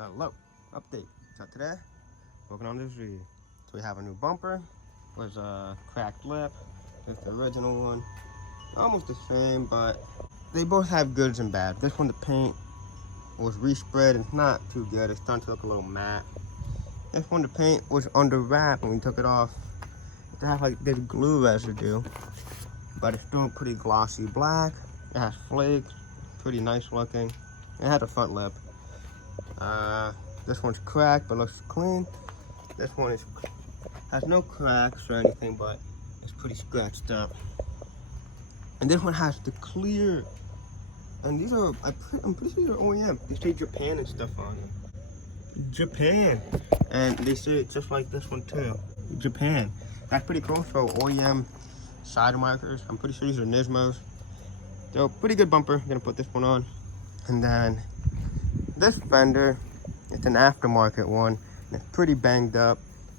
Hello, update. So today, working on this video. So we have a new bumper, was a cracked lip, just the original one. Almost the same, but they both have goods and bad. This one, the paint was respread and it's not too good. It's starting to look a little matte. This one, the paint was under wrap when we took it off. It had like this glue residue, but it's still pretty glossy black. It has flakes, pretty nice looking. It had a front lip. This one's cracked but looks clean. This one has no cracks or anything, but it's pretty scratched up. And this one has the clear, and these are, I'm pretty sure these are OEM. They say Japan and stuff on them. Japan. And they say it just like this one too. Japan. That's pretty cool. So OEM side markers. I'm pretty sure these are Nismos. So pretty good bumper. I'm gonna put this one on. And then this fender, it's an aftermarket one. And it's pretty banged up.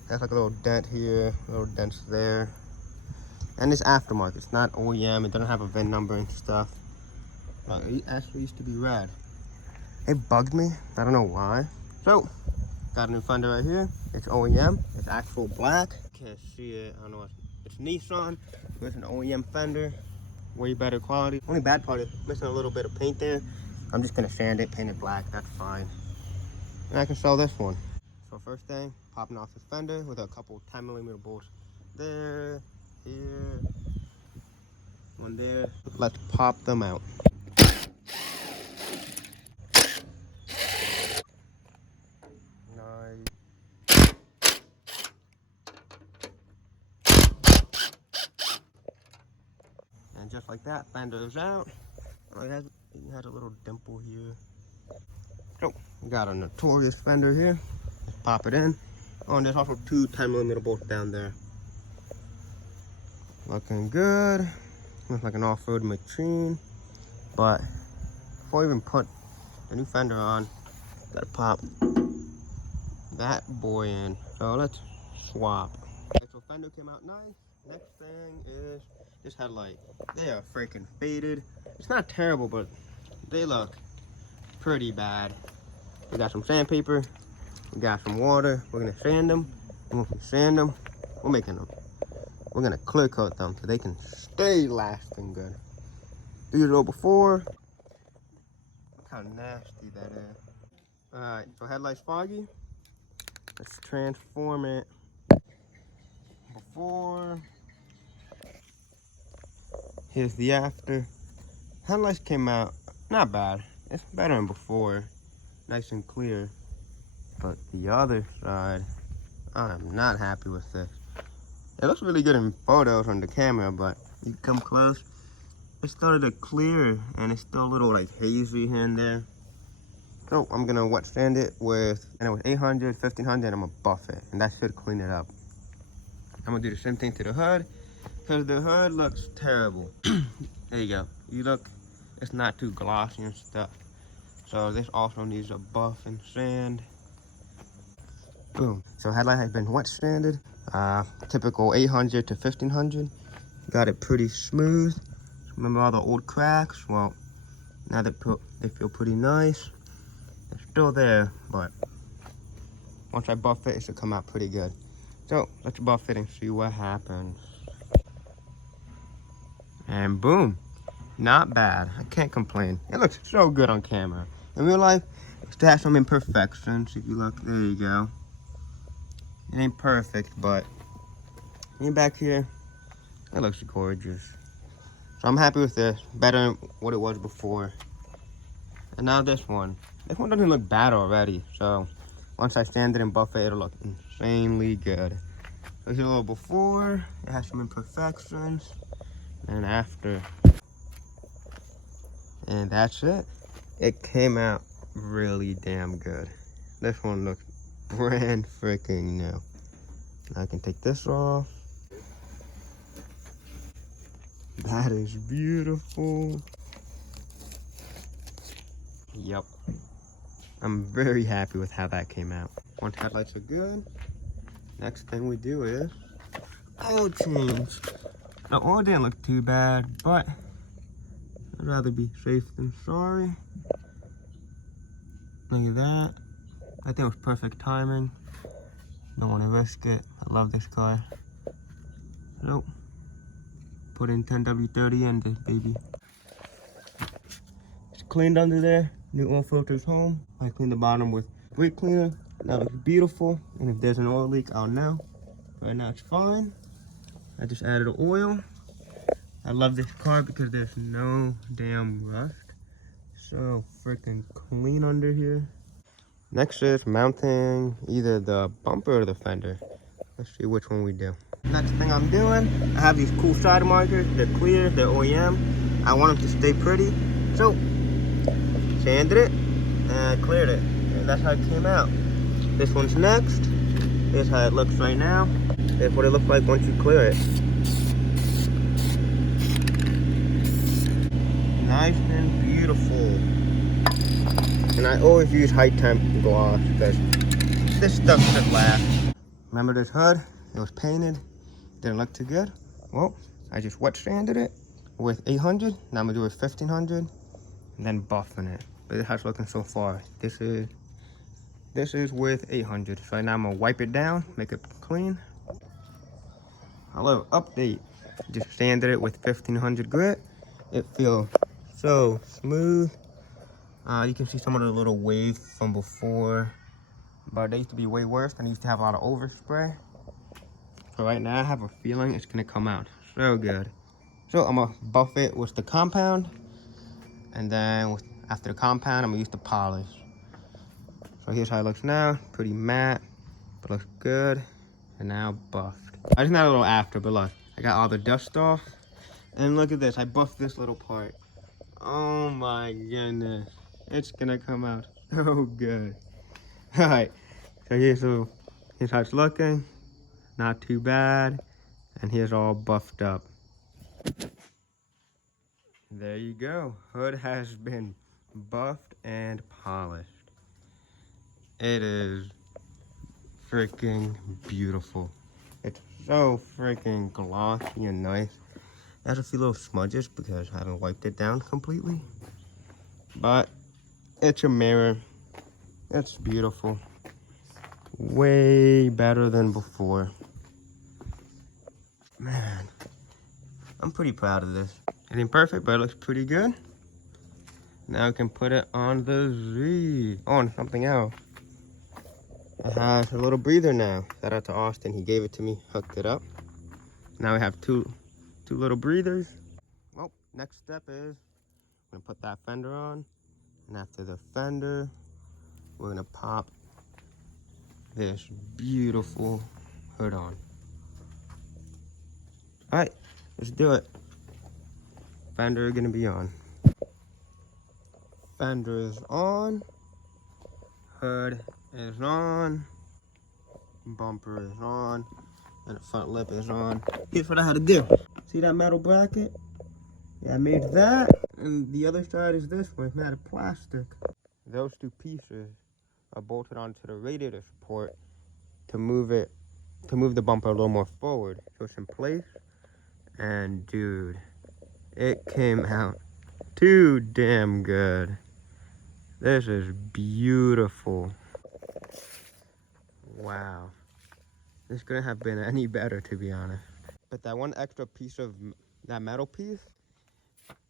Has like a little dent here, little dents there. And it's aftermarket, it's not OEM. It doesn't have a VIN number and stuff. But it actually used to be red. It bugged me, I don't know why. So, got a new fender right here. It's OEM, it's actual black. Can't see it, I don't know. It's Nissan, so it's an OEM fender. Way better quality. Only bad part is missing a little bit of paint there. I'm just gonna sand it, paint it black, that's fine. And I can sell this one. So first thing, popping off this fender with a couple 10mm bolts there, here, one there. Let's pop them out. Nice. And just like that, fender is out. Oh, it has a little dimple here. So, we got a notorious fender here. Let's pop it in. Oh, and there's also two 10mm bolts down there. Looking good. Looks like an off-road machine. But before I even put the new fender on, gotta pop that boy in. So let's swap. Okay, so fender came out nice. Next thing is this headlight. They are freaking faded. It's not terrible, but they look pretty bad. We got some sandpaper. We got some water. We're gonna sand them. And once we sand them, we're gonna clear coat them so they can stay lasting good. These are before. Look how nasty that is. Alright, so headlight's foggy. Let's transform it. Before. Here's the after. Headlights came out not bad. It's better than before. Nice and clear. But the other side, I'm not happy with this. It looks really good in photos on the camera, but you come close, it started to clear and it's still a little like hazy here and there. So I'm gonna wet sand it with 800, 1500, and I'm gonna buff it, and that should clean it up. I'm gonna do the same thing to the hood, because the hood looks terrible. There you go. You look, it's not too glossy and stuff. So this also needs a buff and sand. Boom. So headlight has been wet sanded. Typical 800 to 1500. Got it pretty smooth. Remember all the old cracks? Well, now they feel pretty nice. They're still there, but once I buff it, it should come out pretty good. So let's buff it and see what happens. And boom. Not bad. I can't complain. It looks so good on camera. In real life, it still has some imperfections. If you look, there you go. It ain't perfect, but back here, it looks gorgeous. So I'm happy with this. Better than what it was before. And now this one. This one doesn't look bad already. So once I sand it and buff it, it'll look insanely good. So here's a little before. It has some imperfections. And after. And that's it. It came out really damn good. This one looks brand freaking new. I can take this off. That is beautiful. Yep. I'm very happy with how that came out. Once headlights are good, next thing we do is oil change. The oil didn't look too bad, but I'd rather be safe than sorry. Look at that. I think it was perfect timing. Don't want to risk it. I love this car. Nope. Put in 10W30 in this baby. It's cleaned under there. New oil filter's home. I cleaned the bottom with brake cleaner. Now it looks beautiful. And if there's an oil leak, I'll know. Right now it's fine. I just added the oil. I love this car because there's no damn rust. So freaking clean under here. Next is mounting either the bumper or the fender. Let's see which one we do. Next thing I'm doing, I have these cool side markers. They're clear, they're OEM. I want them to stay pretty. So, sanded it and cleared it. And that's how it came out. This one's next. Here's how it looks right now. Here's what it looks like once you clear it. Nice and beautiful. And I always use high temp gloss because this stuff should last. Remember this hood? It was painted. Didn't look too good. Well, I just wet sanded it with 800. Now I'm gonna do it with 1500 and then buffing it. But this is how it's looking so far. This is with 800. So right now I'm gonna wipe it down, make it clean. Hello, update. Just sanded it with 1500 grit. It feels so smooth. You can see some of the little waves from before, but they used to be way worse. And I used to have a lot of overspray. So right now I have a feeling it's gonna come out so good. So I'm gonna buff it with the compound, and then after the compound, I'm gonna use the polish. So here's how it looks now. Pretty matte, but looks good. And now buffed. I just got a little after, but look, I got all the dust off. And look at this, I buffed this little part. Oh my goodness. It's gonna come out so good. All right, so here's how it's looking. Not too bad. And here's all buffed up. There you go. Hood has been buffed and polished. It is freaking beautiful. It's so freaking glossy and nice. It has a few little smudges because I haven't wiped it down completely. But it's a mirror. It's beautiful. Way better than before. Man, I'm pretty proud of this. It ain't perfect, but it looks pretty good. Now I can put it on the Z. Oh, and something else. It has a little breather now. Shout out to Austin. He gave it to me, hooked it up. Now we have two little breathers. Well, next step is I'm gonna put that fender on. And after the fender, we're gonna pop this beautiful hood on. All right, let's do it. Fender gonna be on. Fender is on. Hood is on. Bumper is on. And the front lip is on. Here's what I had to do. See that metal bracket? Yeah, I made that. And the other side is this one. It's made of plastic. Those two pieces are bolted onto the radiator support to move the bumper a little more forward. So it's in place. And dude, it came out too damn good. This is beautiful. Wow. This couldn't have been any better, to be honest. But that one extra piece of that metal piece,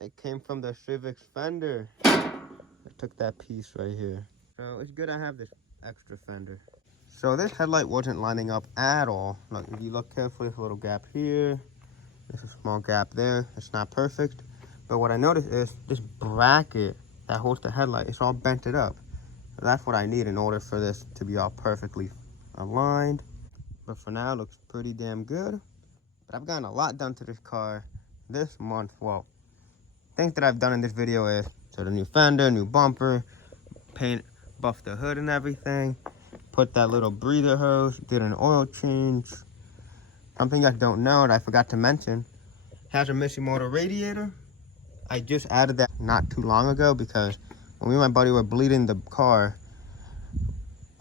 it came from the Civic's fender. I took that piece right here. So it's good I have this extra fender. So this headlight wasn't lining up at all. Look, if you look carefully, there's a little gap here. There's a small gap there. It's not perfect. But what I noticed is this bracket that holds the headlight, it's all bented up. So that's what I need in order for this to be all perfectly aligned. But for now, it looks pretty damn good. But I've gotten a lot done to this car this month. Well, things that I've done in this video is, so the new fender, new bumper, paint, buff the hood and everything, put that little breather hose, did an oil change. Something I don't know and I forgot to mention, has a Mishimoto radiator. I just added that not too long ago because when me and my buddy were bleeding the car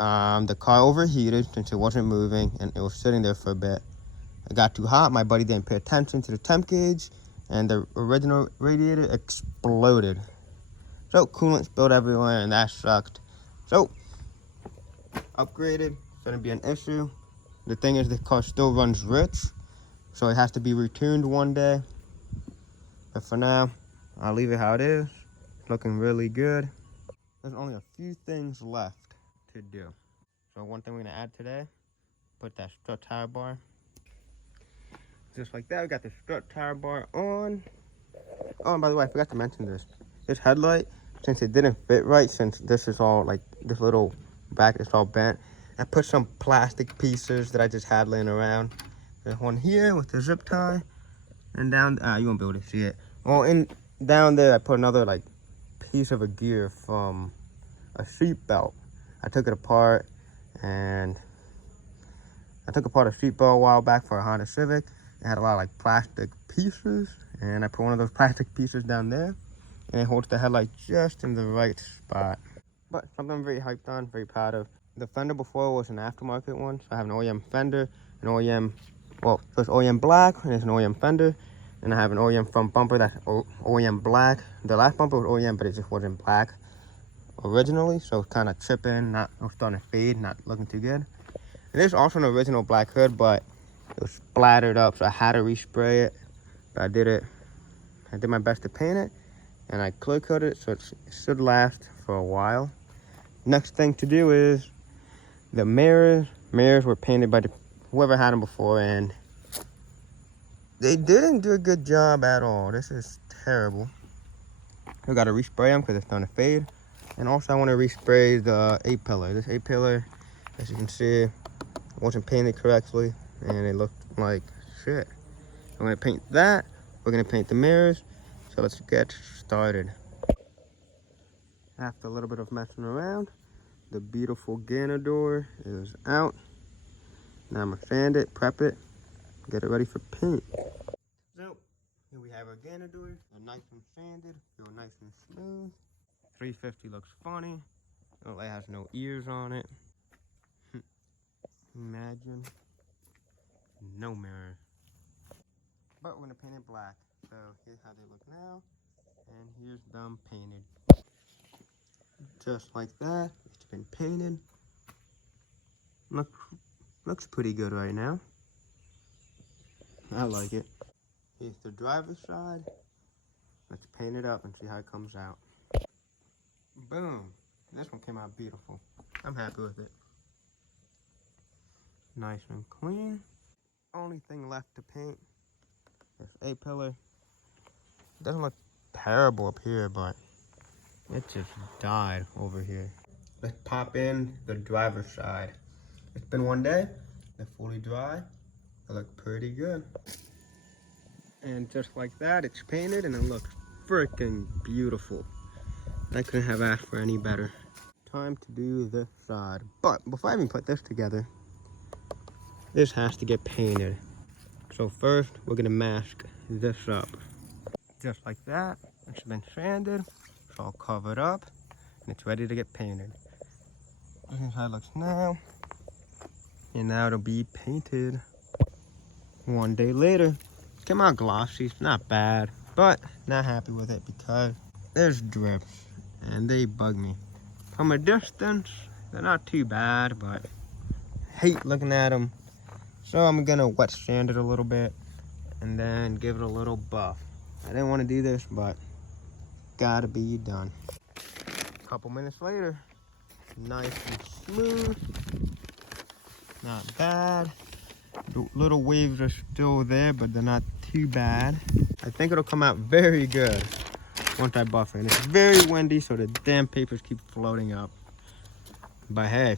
overheated since it wasn't moving and it was sitting there for a bit. It got too hot, my buddy didn't pay attention to the temp gauge and the original radiator exploded. So coolant spilled everywhere and that sucked. So upgraded, shouldn't be an issue. The thing is, the car still runs rich, so it has to be retuned one day. But for now, I'll leave it how it is. It's looking really good. There's only a few things left to do. So one thing we're gonna add today, put that strut tire bar. Just like that, we got the strut tire bar on. Oh, and by the way, I forgot to mention this. This headlight, since it didn't fit right, since this is all like, this little bracket is all bent, I put some plastic pieces that I just had laying around. There's one here with the zip tie, and down, you won't be able to see it. Well, down there, I put another like piece of a gear from a seat belt. I took it apart, and I took apart a seat belt a while back for a Honda Civic. It had a lot of like plastic pieces, and I put one of those plastic pieces down there, and it holds the headlight just in the right spot. But something I'm very hyped on, very proud of. The fender before was an aftermarket one, so I have an OEM fender, an OEM, well, so it's OEM black, and it's an OEM fender, and I have an OEM front bumper that's OEM black. The last bumper was OEM, but it just wasn't black originally, so it's kind of chipping, it was starting to fade, not looking too good. And there's also an original black hood, but it was splattered up, so I had to respray it. But I did my best to paint it, and I clear coated it, so it should last for a while. Next thing to do is the mirrors. Mirrors were painted by whoever had them before, and they didn't do a good job at all. This is terrible. I got to respray them because it's starting to fade. And also I want to respray the A-pillar. This A-pillar, as you can see, wasn't painted correctly, and it looked like shit. I'm going to paint that. We're going to paint the mirrors. So let's get started. After a little bit of messing around, the beautiful Gainer door is out. Now I'm going to sand it, prep it, get it ready for paint. So here we have our Gainer door. They're nice and sanded, feel nice and smooth. 350 looks funny. Oh, it has no ears on it. Imagine. No mirror. But we're gonna paint it black. So here's how they look now. And here's them painted. Just like that. It's been painted. Looks pretty good right now. I like it. Here's the driver's side. Let's paint it up and see how it comes out. Boom. This one came out beautiful. I'm happy with it. Nice and clean. Only thing left to paint is A-pillar. Doesn't look terrible up here, but it just died over here. Let's pop in the driver's side. It's been one day. They're fully dry. They look pretty good. And just like that, it's painted and it looks freaking beautiful. I couldn't have asked for any better. Time to do this side. But before I even put this together, this has to get painted. So first, we're gonna mask this up. Just like that. It's been sanded. It's all covered up. And it's ready to get painted. This is how it looks now. And now it'll be painted. One day later, it came out glossy. It's not bad, but not happy with it because there's drips. And they bug me. From a distance, they're not too bad, but I hate looking at them. So I'm gonna wet sand it a little bit and then give it a little buff. I didn't want to do this, but gotta be done. A couple minutes later, nice and smooth. Not bad. The little waves are still there, but they're not too bad. I think it'll come out very good once I buff it. And it's very windy, so the damn papers keep floating up. But hey,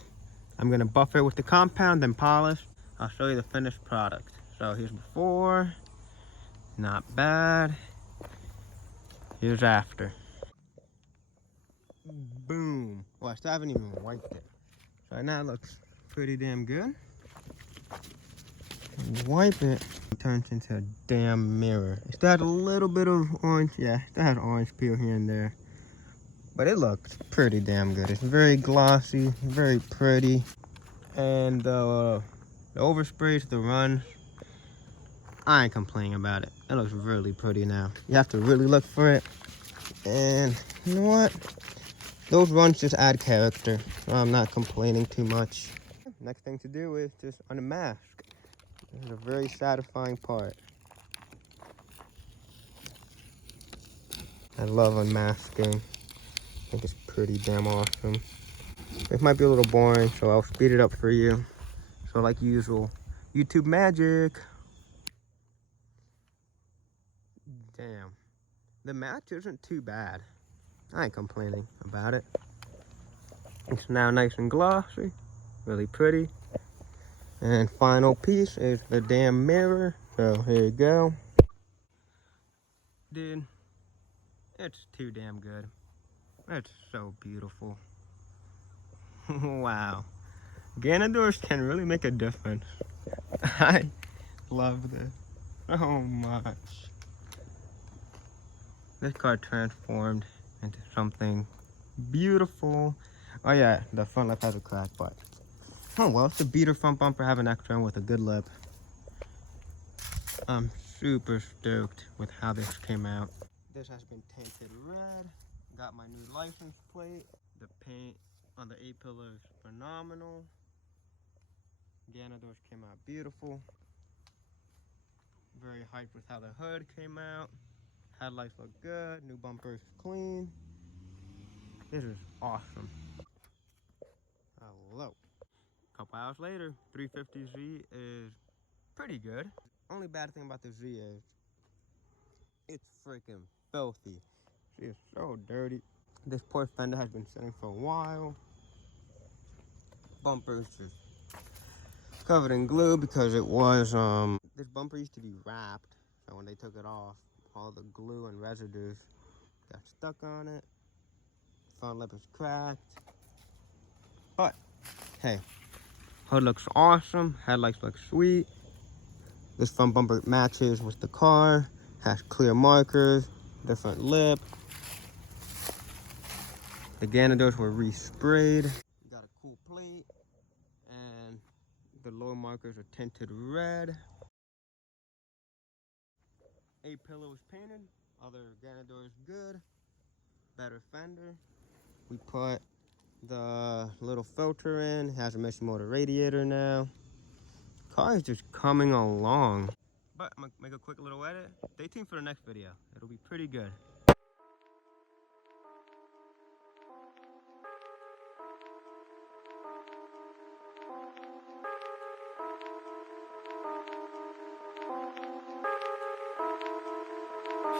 I'm gonna buff it with the compound, then polish. I'll show you the finished product. So here's before, not bad. Here's after. Boom. Well, I still haven't even wiped it. So right now it looks pretty damn good. Wipe it, it turns into a damn mirror. It still has a little bit of orange, yeah, it still has orange peel here and there. But it looks pretty damn good. It's very glossy, very pretty. And the oversprays, the runs, I ain't complaining about it. It looks really pretty now. You have to really look for it. And you know what? Those runs just add character. I'm not complaining too much. Next thing to do is just unmask. This is a very satisfying part. I love unmasking. I think it's pretty damn awesome. This might be a little boring, so I'll speed it up for you. So like usual, YouTube magic. Damn. The match isn't too bad. I ain't complaining about it. It's now nice and glossy, really pretty. And final piece is the damn mirror. So here you go. Dude, it's too damn good. It's so beautiful. Wow. Ganondorfs can really make a difference. I love this so much. This car transformed into something beautiful. Oh yeah, the front lip has a crack, but oh well, it's a beater front bumper, have an extra one with a good lip. I'm super stoked with how this came out. This has been tinted red. Got my new license plate. The paint on the A-pillar is phenomenal. Ganondorfs came out beautiful. Very hyped with how the hood came out. Headlights look good. New bumper is clean. This is awesome. Hello. Couple hours later, 350Z is pretty good. Only bad thing about the Z is it's freaking filthy. She is so dirty. This poor fender has been sitting for a while. Bumper's just covered in glue because it was this bumper used to be wrapped, so when they took it off, all the glue and residues got stuck on it. Front lip is cracked. But hey, hood looks awesome, headlights look sweet. This front bumper matches with the car, has clear markers, different lip. The Ganondorfs were resprayed. You got a cool plate, and the lower markers are tinted red. A-pillar was painted, other Ganondorfs good, better fender. We put the little filter in, has a mission motor radiator now. Car is just coming along. But I'm gonna make a quick little edit. Stay tuned for the next video. It'll be pretty good.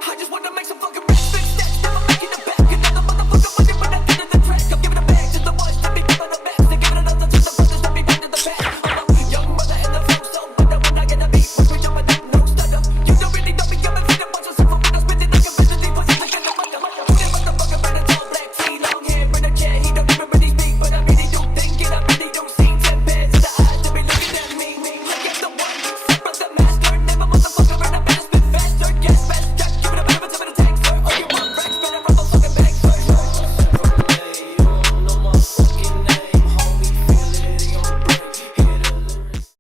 I just want to make some fucking respect.